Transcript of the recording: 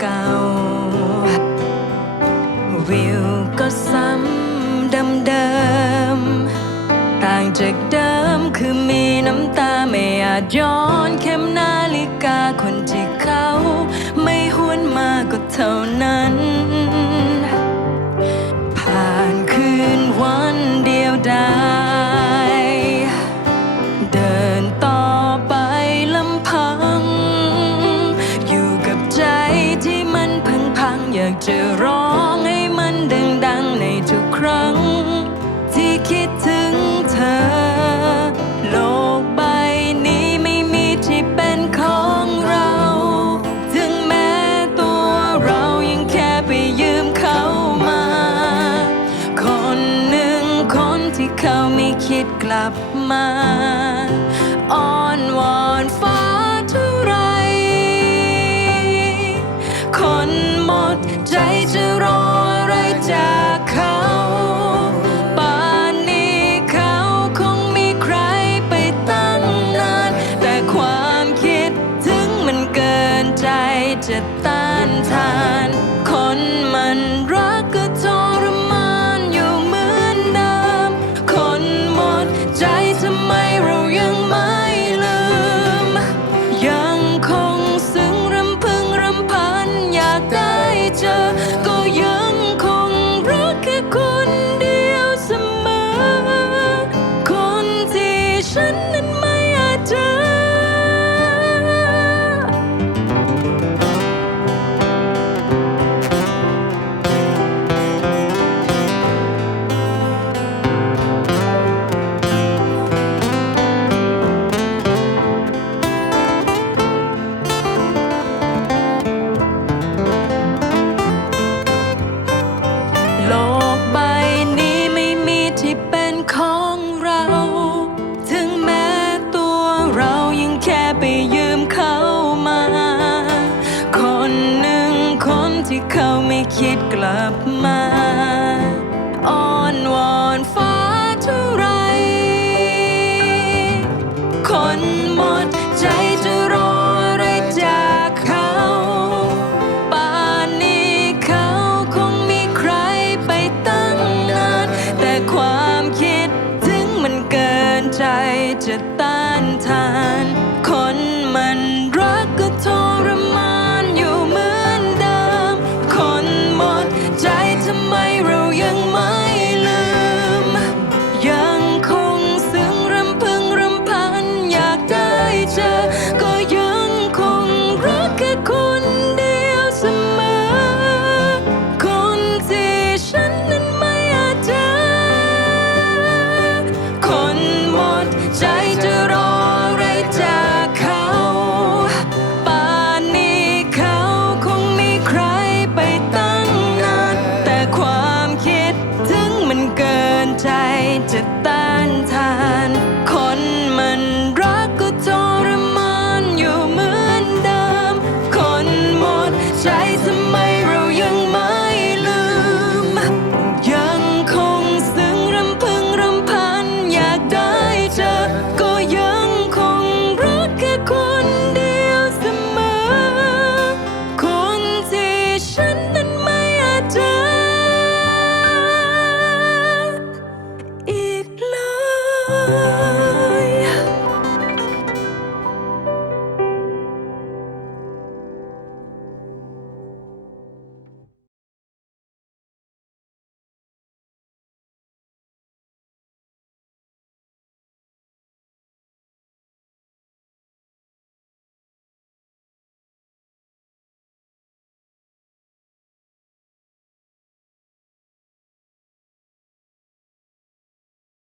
เก่า วิวก็ซ้ำเดิมเดิมต่างจากเดิมคือมีน้ำตาไม่อาจย้อนเข้มนาฬิกาคนที่เขา ไม่หวนมาก็เท่านั้น ครั้ง ที่คิดถึงเธอ โลกใบนี้ไม่มีที่เป็นของเรา ถึงแม้ตัวเรายังแค่ไปยืมเขามา คนหนึ่งคนที่เขาไม่คิดกลับมาอ้อนวอนฟ้าเท่าไร คนหมดใจ ไปยืมเขามา คนหนึ่งคนที่เขาไม่คิดกลับมาอ้อนวอนฟ้าเท่าไร คนหมดใจจะรออะไรจากเขาป่านนี้เขาคงมีใครไปตั้งนาน แต่ความคิดถึงมันเกินใจจะต้านทาน คนมัน tight to